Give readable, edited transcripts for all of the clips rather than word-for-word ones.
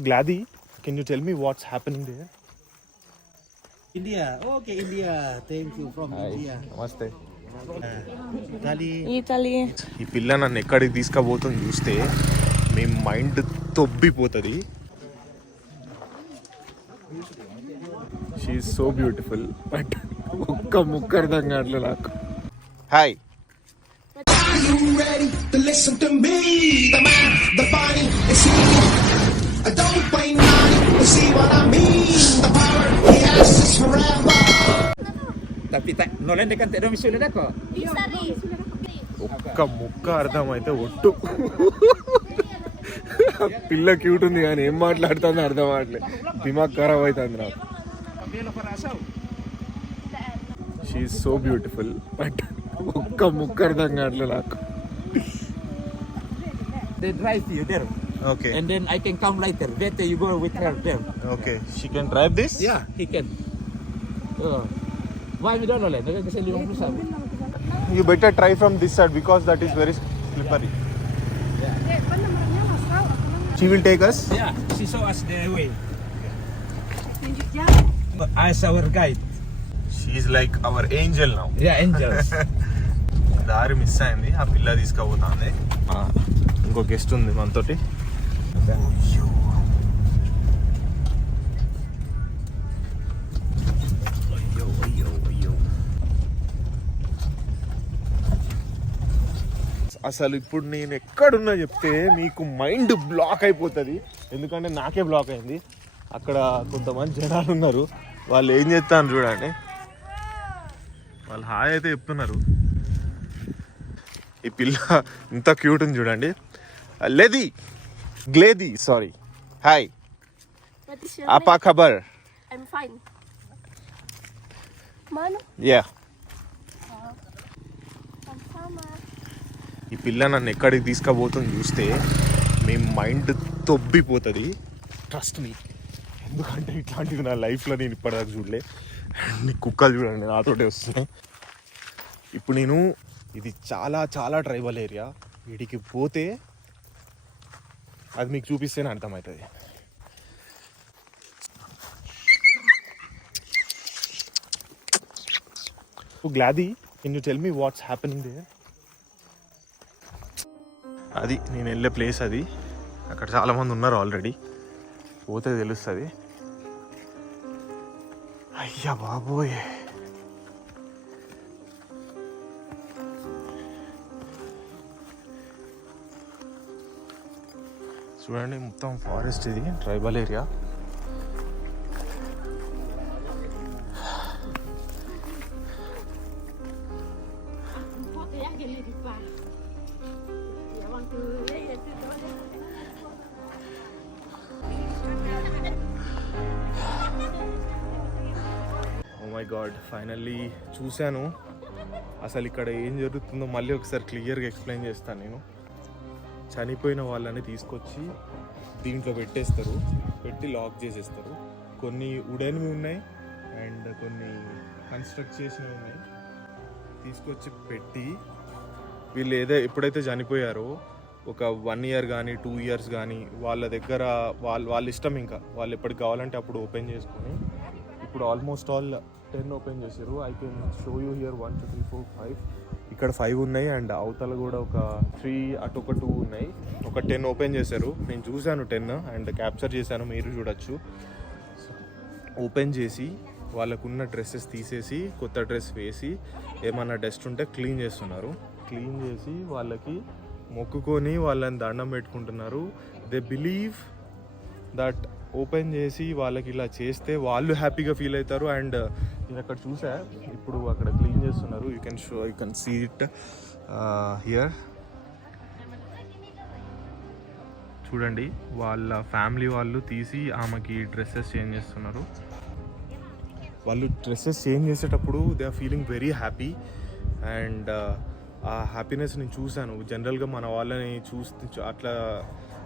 Gladi, can you tell me what's happening there? India. Okay, India. Thank you from India. నమస్తే. Italy. ఈ పిల్ల నన్ను ఎక్కడికి తీసుకుపోతుంది చూస్తే మీ మైండ్ తొబ్బిపోతుంది. She is so beautiful but ఒక్క ముక్క అర్థం కావట్లేదు నాకు. Hi. You ready to listen to me? The man, the body, it's me. I don't play naughty, you see what I mean? The power he has is forever. Tapi tak nolen dekan tak ada misun dah kok. Bisa ri. ఒక్క ముక్క అర్థమైతే ఒట్టు. పిల్ల క్యూట్ ఉంది కానీ ఏం మాట్లాడుతుందో అర్థం అవ్వట్లేదు. దిమాగ్ ఖరాబ్ అవుతుంది నాకు. She is so beautiful but ఒక్క ముక్క అర్థం కావట్లేదు నాకు. They drive you there. Okay. And then I can come later. Better you go with her there. Okay. She can drive this? Yeah, he can. Why we don't know lah? Dia kasi 50 You better try from this side because that is very slippery. She will take us? Yeah, she show us the way. As our guide. She is like our angel now. Yeah, angels. దారి మిస్ అయింది. ఆ పిల్ల తీసుకుపోతుంది. ఇంకో గెస్ట్ ఉంది మనతోటి. అసలు ఇప్పుడు నేను ఎక్కడున్నా చెప్తే మీకు మైండ్ బ్లాక్ అయిపోతుంది. ఎందుకంటే నాకే బ్లాక్ అయింది. అక్కడ కొంతమంది జనాలు ఉన్నారు. వాళ్ళు ఏం చేస్తాను చూడండి. వాళ్ళు హాయ్ అయితే చెప్తున్నారు. ఈ పిల్ల ఇంత క్యూట్ ఉంది చూడండి. లేది గ్లేది సారీ. హాయ్ ఆపా ఖబర్. I'm fine. Mano? Yeah. Sama. ఈ పిల్ల నన్ను ఎక్కడికి తీసుకుపోతుంది చూస్తే మీ మైండ్ తొబ్బిపోతుంది. Trust me. ఎందుకంటే ఇట్లాంటిది నా లైఫ్లో నేను ఇప్పటిదాకా చూడలే. నీ కుక్కలు చూడండి నాతోటే వస్తున్నాయి. ఇప్పుడు నేను ఇది చాలా చాలా ట్రైబల్ ఏరియా. వీడికి పోతే అది మీకు చూపిస్తేనే అర్థమవుతుంది. Gladi, can you tell me what's happening there? అది నేను వెళ్ళే ప్లేస్ అది. అక్కడ చాలామంది ఉన్నారు ఆల్రెడీ. పోతే తెలుస్తుంది. అయ్యా బాబోయ్. చూడండి మొత్తం ఫారెస్ట్ ఇది tribal area. Oh my God, finally చూశాను. అసలు ఇక్కడ ఏం జరుగుతుందో మళ్ళీ ఒకసారి క్లియర్గా ఎక్స్ప్లెయిన్ చేస్తాను నేను. చనిపోయిన వాళ్ళని తీసుకొచ్చి దీంట్లో పెట్టేస్తారు. పెట్టి లాక్ చేసేస్తారు. కొన్ని వుడెన్వి ఉన్నాయి అండ్ కొన్ని కన్స్ట్రక్ట్ చేసినవి ఉన్నాయి. తీసుకొచ్చి పెట్టి వీళ్ళు ఎప్పుడైతే చనిపోయారో ఒక 1 year కానీ 2 years కానీ వాళ్ళ దగ్గర వాళ్ళ ఇష్టం. ఇంకా వాళ్ళు ఎప్పటికి కావాలంటే అప్పుడు ఓపెన్ చేసుకొని ఇప్పుడు ఆల్మోస్ట్ ఆల్ 10 ఓపెన్ చేశారు. I can show you here 1 2 3 4 5. ఇక్కడ 5 ఉన్నాయి అండ్ అవతల కూడా ఒక 3, అటు ఒక 2 ఉన్నాయి. ఒక 10 ఓపెన్ చేశారు. నేను చూశాను 10 అండ్ క్యాప్చర్ చేశాను. మీరు చూడొచ్చు. ఓపెన్ చేసి వాళ్ళకున్న డ్రెస్సెస్ తీసేసి కొత్త డ్రెస్ వేసి ఏమన్నా డస్ట్ ఉంటే క్లీన్ చేస్తున్నారు. క్లీన్ చేసి వాళ్ళకి మొక్కుకొని వాళ్ళని దండం పెట్టుకుంటున్నారు. దే బిలీవ్ దట్ ఓపెన్ చేసి వాళ్ళకి ఇలా చేస్తే వాళ్ళు హ్యాపీగా ఫీల్ అవుతారు. అండ్ నేను అక్కడ చూసా, ఇప్పుడు అక్కడ క్లీన్ చేస్తున్నారు. You can see it here. చూడండి, వాళ్ళ ఫ్యామిలీ వాళ్ళు తీసి ఆమెకి డ్రెస్సెస్ చేంజ్ చేస్తున్నారు. వాళ్ళు డ్రెస్సెస్ చేంజ్ చేసేటప్పుడు they are feeling very happy. And ఆ హ్యాపీనెస్ నేను చూశాను. జనరల్గా మన వాళ్ళని అట్లా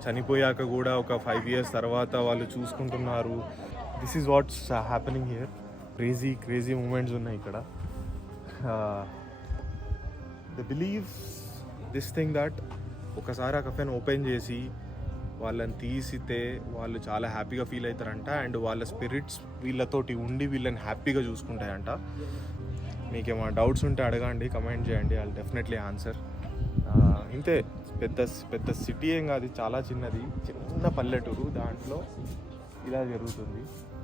చనిపోయాక కూడా ఒక 5 years తర్వాత వాళ్ళు చూసుకుంటున్నారు. This is what's happening here. Crazy moments ఉన్నాయి ఇక్కడ. They believe this thing that ఒకసారి ఆ కఫేని ఓపెన్ చేసి వాళ్ళని తీసితే వాళ్ళు చాలా హ్యాపీగా ఫీల్ అవుతారంట. అండ్ వాళ్ళ స్పిరిట్స్ వీళ్ళతోటి ఉండి వీళ్ళని హ్యాపీగా చూసుకుంటాయంట. మీకేమైనా డౌట్స్ ఉంటే అడగండి, కమెంట్ చేయండి, ఐ విల్ డెఫినెట్లీ ఆన్సర్. ఇంతే, పెద్ద సిటీ ఏం కాదు, చాలా చిన్నది, చిన్న పల్లెటూరు. దాంట్లో ఇలా జరుగుతుంది.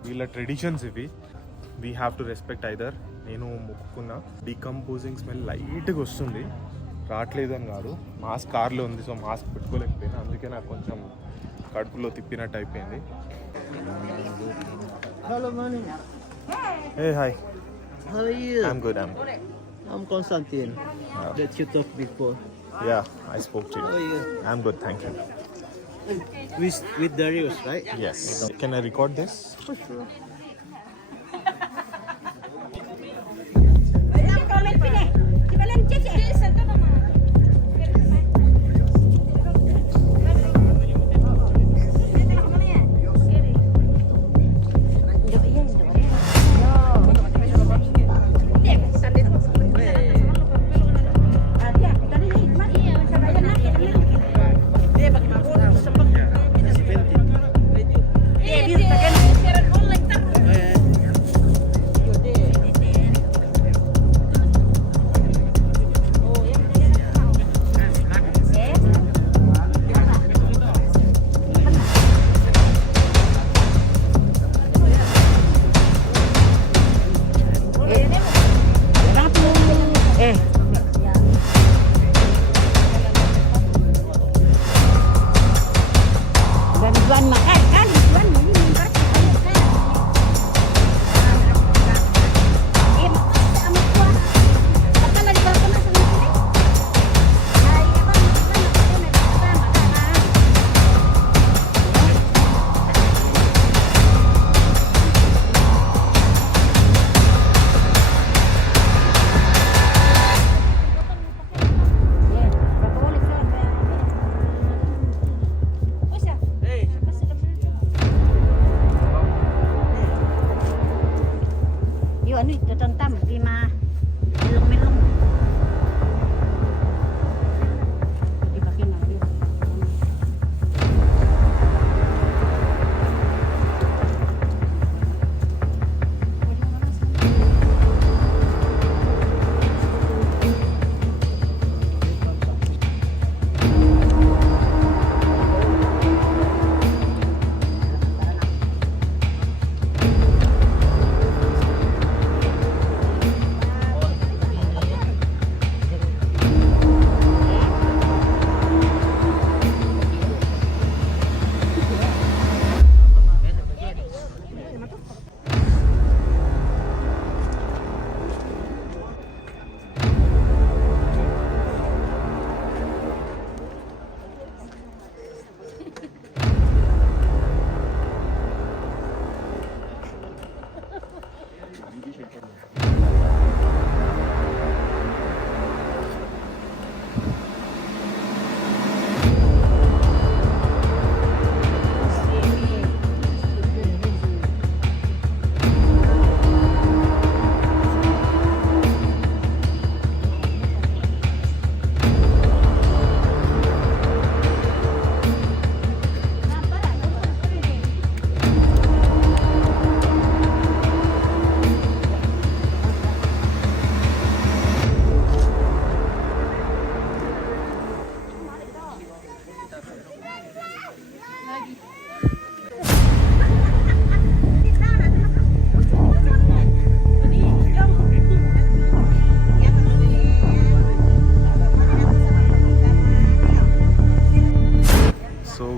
వీళ్ళ ట్రెడిషన్స్ ఇవి. We have to respect either. నేను మొక్కుకున్న డీకంపోజింగ్ స్మెల్ లైట్గా వస్తుంది, రావట్లేదు అని కాదు, మాస్క్ కార్లో ఉంది, సో మాస్క్ పెట్టుకోలేకపోయినా, అందుకే నాకు కొంచెం కడుపులో తిప్పినట్టు అయిపోయింది. Hello, morning. Hey hi, How are you? I'm good. I'm Konstantin. That you talked before. Yeah, I spoke to How are you. you? I'm good, thank you. With Darius, right? Yes. Can I record this?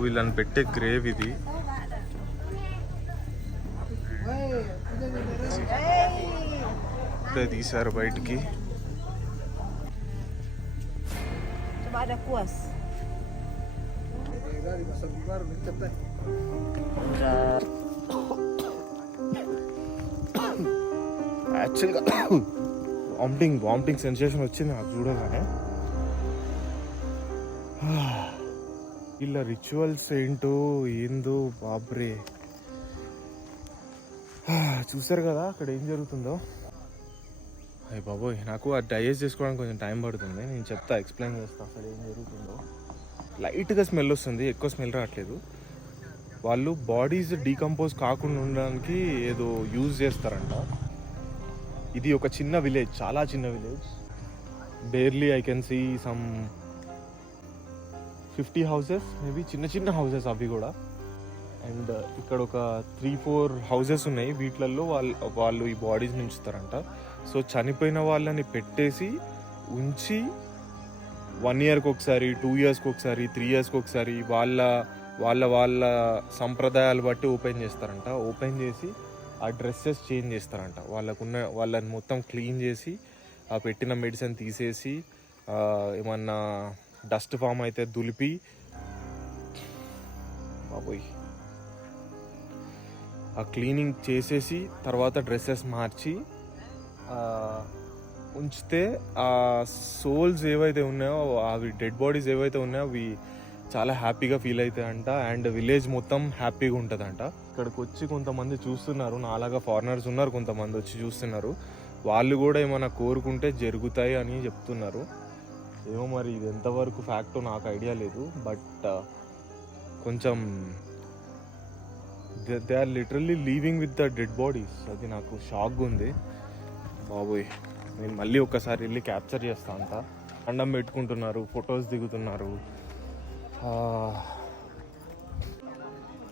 వీళ్ళని పెట్టే గ్రేవ్ ఇది. ఇప్పుడే తీశారు బయటికి. Ada kuas. యాక్చువల్గా vomiting sensation వచ్చింది నాకు చూడగానే. ఇలా రిచువల్స్ ఏందో బాబ్రే. చూసారు కదా అక్కడ ఏం జరుగుతుందో. అయ్య బాబోయ్, నాకు అది డైజెస్ట్ చేసుకోవడానికి కొంచెం టైం పడుతుంది. నేను చెప్తా, ఎక్స్ప్లెయిన్ చేస్తా అసలు ఏం జరుగుతుందో. లైట్గా స్మెల్ వస్తుంది, ఎక్కువ స్మెల్ రావట్లేదు. వాళ్ళు బాడీస్ డీకంపోజ్ కాకుండా ఉండడానికి ఏదో యూజ్ చేస్తారంట. ఇది ఒక చిన్న విలేజ్, చాలా చిన్న village. Barely I can see some 50 houses, maybe చిన్న చిన్న హౌసెస్ అవి కూడా. అండ్ ఇక్కడ ఒక 3-4 హౌసెస్ ఉన్నాయి, వీటిలలో వాళ్ళు ఈ బాడీస్ ఉంచుతారంట. సో చనిపోయిన వాళ్ళని పెట్టేసి ఉంచి 1 ఇయర్కి ఒకసారి, 2 ఇయర్స్కి ఒకసారి, 3 ఇయర్స్కి ఒకసారి వాళ్ళ సంప్రదాయాలు బట్టి ఓపెన్ చేస్తారంట. ఓపెన్ చేసి ఆ డ్రెస్సెస్ చేంజ్ చేస్తారంట. వాళ్ళని మొత్తం క్లీన్ చేసి ఆ పెట్టిన మెడిసిన్ తీసేసి ఏమన్నా డస్ట్ ఫామ్ అయితే దులిపి, బాబోయ్, ఆ క్లీనింగ్ చేసేసి తర్వాత డ్రెస్సెస్ మార్చి ఉంచితే ఆ సోల్స్ ఏవైతే ఉన్నాయో, అవి డెడ్ బాడీస్ ఏవైతే ఉన్నాయో అవి చాలా హ్యాపీగా ఫీల్ అవుతాయంట. అండ్ విలేజ్ మొత్తం హ్యాపీగా ఉంటుందంట. ఇక్కడికి వచ్చి కొంతమంది చూస్తున్నారు, నాలాగా ఫారినర్స్ ఉన్నారు, కొంతమంది వచ్చి చూస్తున్నారు. వాళ్ళు కూడా ఏమైనా కోరుకుంటే జరుగుతాయి అని చెప్తున్నారు. ఏమో మరి ఇది ఎంతవరకు ఫ్యాక్టో నాకు ఐడియా లేదు. బట్ కొంచెం they are literally living with the dead bodies. అది నాకు షాక్గా ఉంది. బాబోయ్, నేను మళ్ళీ ఒక్కసారి వెళ్ళి క్యాప్చర్ చేస్తా అంతా. దండం పెట్టుకుంటున్నారు, ఫొటోస్ దిగుతున్నారు.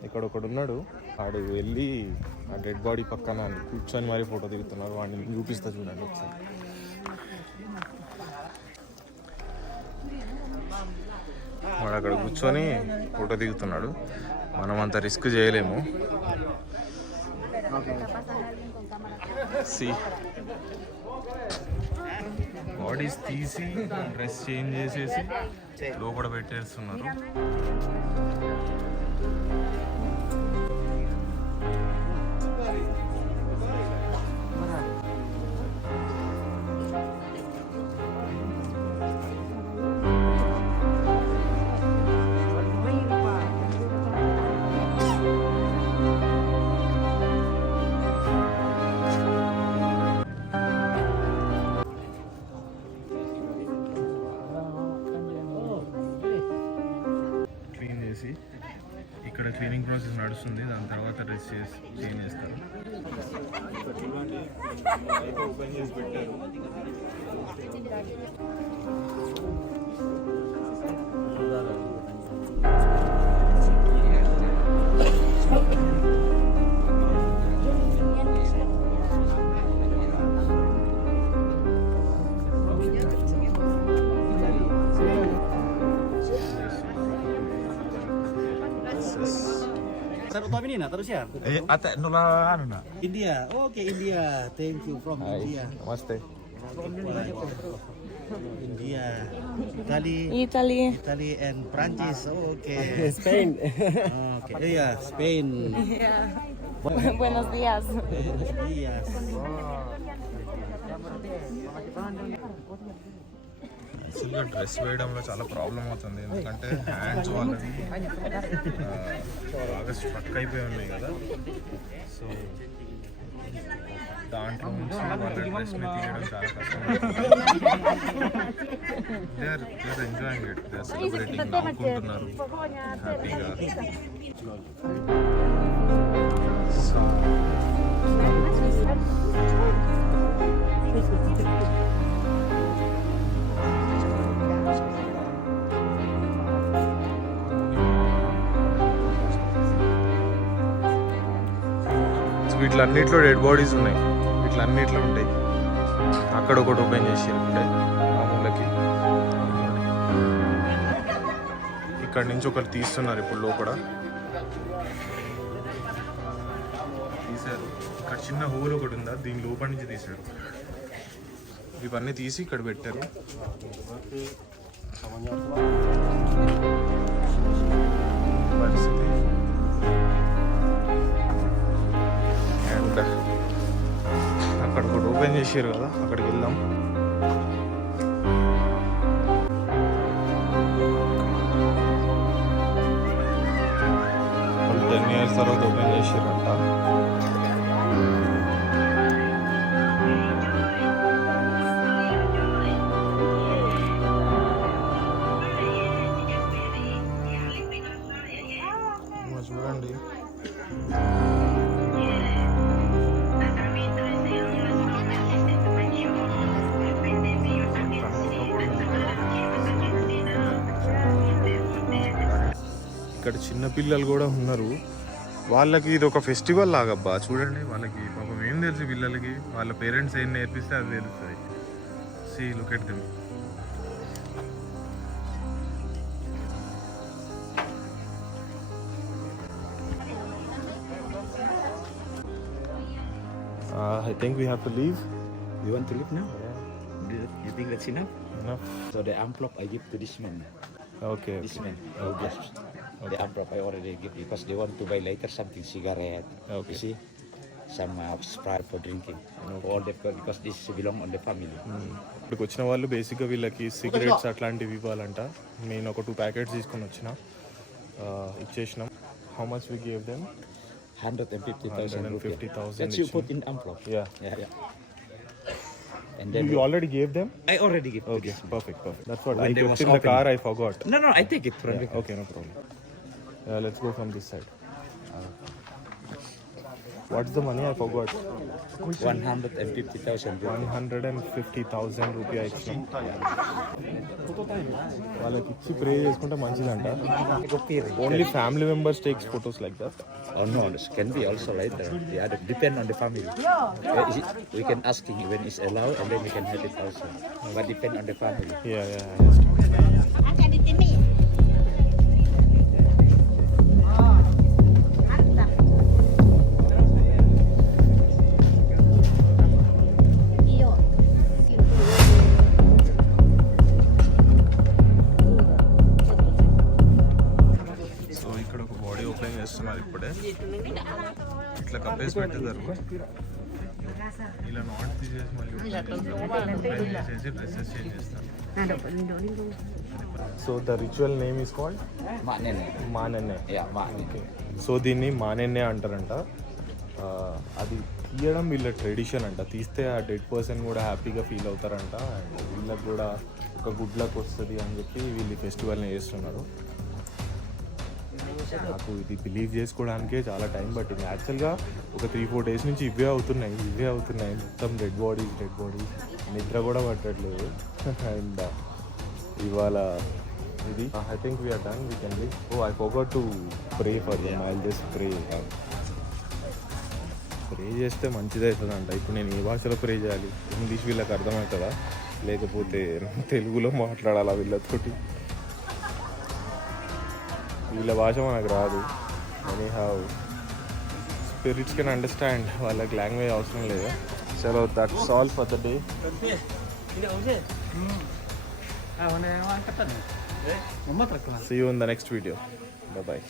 ఇక్కడ ఒకడు ఉన్నాడు, వాడు వెళ్ళి ఆ డెడ్ బాడీ పక్కన కూర్చొని మరీ ఫోటో దిగుతున్నారు. వాడిని చూపిస్తా చూడండి ఒకసారి. వాడు అక్కడ కూర్చొని ఫోటో దిగుతున్నాడు. మనం అంత రిస్క్ చేయలేము. బాడీస్ తీసి డ్రెస్ చేంజ్ చేసేసి లోపల పెట్టేస్తున్నారు. ఇక్కడ క్లీనింగ్ ప్రాసెస్ నడుస్తుంది, దాని తర్వాత డ్రెస్ చేంజ్ చేస్తారు. ఓపెన్ చేసి పెట్టారు. Satu tahun ini nak terus ya? Ate nula anu na. India. Okay, India. Thank you from India. Namaste. India. Italy. Italy and Prancis. Okay. Spain. Okay. Yeah, Spain. Buenos días. Buenos días. యాక్చువల్గా డ్రెస్ వేయడంలో చాలా ప్రాబ్లం అవుతుంది, ఎందుకంటే హ్యాండ్స్ వాళ్ళవి బాగా స్ట్రక్ అయిపోయి ఉన్నాయి కదా. సో దాంట్లో నుంచి వాళ్ళ డ్రెస్ని తీయడం చాలా కష్టం. They are enjoying it, they are celebrating, నవ్వుకుంటున్నారు హ్యాపీగా. వీటిలన్నిట్లో డెడ్ బాడీస్ ఉన్నాయి, వీటిలన్నిట్లో ఉంటాయి. అక్కడ ఒకటి ఓపెన్ చేసారు ఇప్పుడే మామూలకి. ఇక్కడ నుంచి ఒకటి తీస్తున్నారు ఇప్పుడు లోపల. తీశారు, ఇక్కడ చిన్న హోల్ ఒకటి ఉందా, దీని లోపల నుంచి తీశారు. ఇవన్నీ తీసి ఇక్కడ పెట్టారు. పరిస్థితి. అండ్ అక్కడ ఒకటి ఓపెన్ చేసారు కదా, అక్కడికి వెళ్దాం. వాళ్ళు 10 years తర్వాత ఓపెన్ చేసారంట. చూడండి. ఇక్కడ చిన్న పిల్లలు కూడా ఉన్నారు. వాళ్ళకి ఇది ఒక ఫెస్టివల్ లాగబ్బా. చూడండి వాళ్ళకి పాపం ఏం తెలుసు పిల్లలకి, వాళ్ళ పేరెంట్స్ ఏం నేర్పిస్తే అది తెలుస్తుంది. See look at them. I think we have to leave. You want to leave now? You think that's enough? No? So the envelope I give to this man. Okay. This man. The envelope I already give because they want to buy later something cigarette. Okay. You see, some Sprite for drinking. All the because this belong on the family. ఇక్కడికి వచ్చిన వాళ్ళు బేసిక్గా వీళ్ళకి సిగరెట్స్ అట్లాంటివి ఇవ్వాలంట. నేను ఒక 2 packets తీసుకొని వచ్చిన, ఇచ్చేసినాం. How much we gave them? 150,000 rupiah. 150,000 That you put in envelope. Yeah. Yeah. And then You already gave them? I already give. to Okay, this man. perfect. That's what When I they kept was in the opening. car. I forgot. No, I take it from the Okay, no problem. Let's go from this side. What's the money? I forgot. 150,000 rupiah. 150,000 రూపాయ ఇచ్చిన వాళ్ళకి ఇచ్చి ప్రే చేసుకుంటే మంచిదంట. Only family members takes photos like that. Oh no, this can be also later. The other depend on the family. We can ask him when it's allowed, and then we can have it also. But depend on the family. Yeah, I understand. Angkat di sini. Iyo. So ఇక్కడ ఒక body open చేస్తున్నారు ఇప్పుడే. ఇట్లా కప్పేసి పెట్టేదారు. ఇలా నాట్ తీసేసి మళ్ళీ ఓపెన్ చేసేసి డ్రెస్సెస్ చేంజ్ చేస్తారు. So the ritual name is called Mak nenek. మానెన్నే. Yeah, mak nenek. సో దీన్ని మానెన్నే అంటారంట. అది తీయడం వీళ్ళ ట్రెడిషన్ అంట. తీస్తే ఆ డెడ్ పర్సన్ కూడా హ్యాపీగా ఫీల్ అవుతారంట. అండ్ వీళ్ళకి కూడా ఒక గుడ్ లక్ వస్తుంది అని చెప్పి వీళ్ళు ఫెస్టివల్ని చేస్తున్నారు. నాకు ఇది బిలీవ్ చేసుకోవడానికే చాలా టైం పట్టింది. యాక్చువల్గా ఒక 3-4 డేస్ నుంచి ఇవే అవుతున్నాయి మొత్తం డెడ్ బాడీస్. నిద్ర కూడా పట్టట్లేదు. అండ్ ఇవాళ ఇది I think we're done. We can leave. Oh I forgot to pray for them. I just pray చేస్తే మంచిది అవుతుందంట. ఇప్పుడు నేను ఏ భాషలో ప్రే చేయాలి? ఇంగ్లీష్ వీళ్ళకి అర్థమవుతుందా, లేకపోతే తెలుగులో మాట్లాడాలా వీళ్ళతోటి? వీళ్ళ భాష మనకు రాదు. Any how spirits can understand. వాళ్ళకి లాంగ్వేజ్ అవసరం లేదు. చలో, that's all for the day. See you in the next video. Bye bye.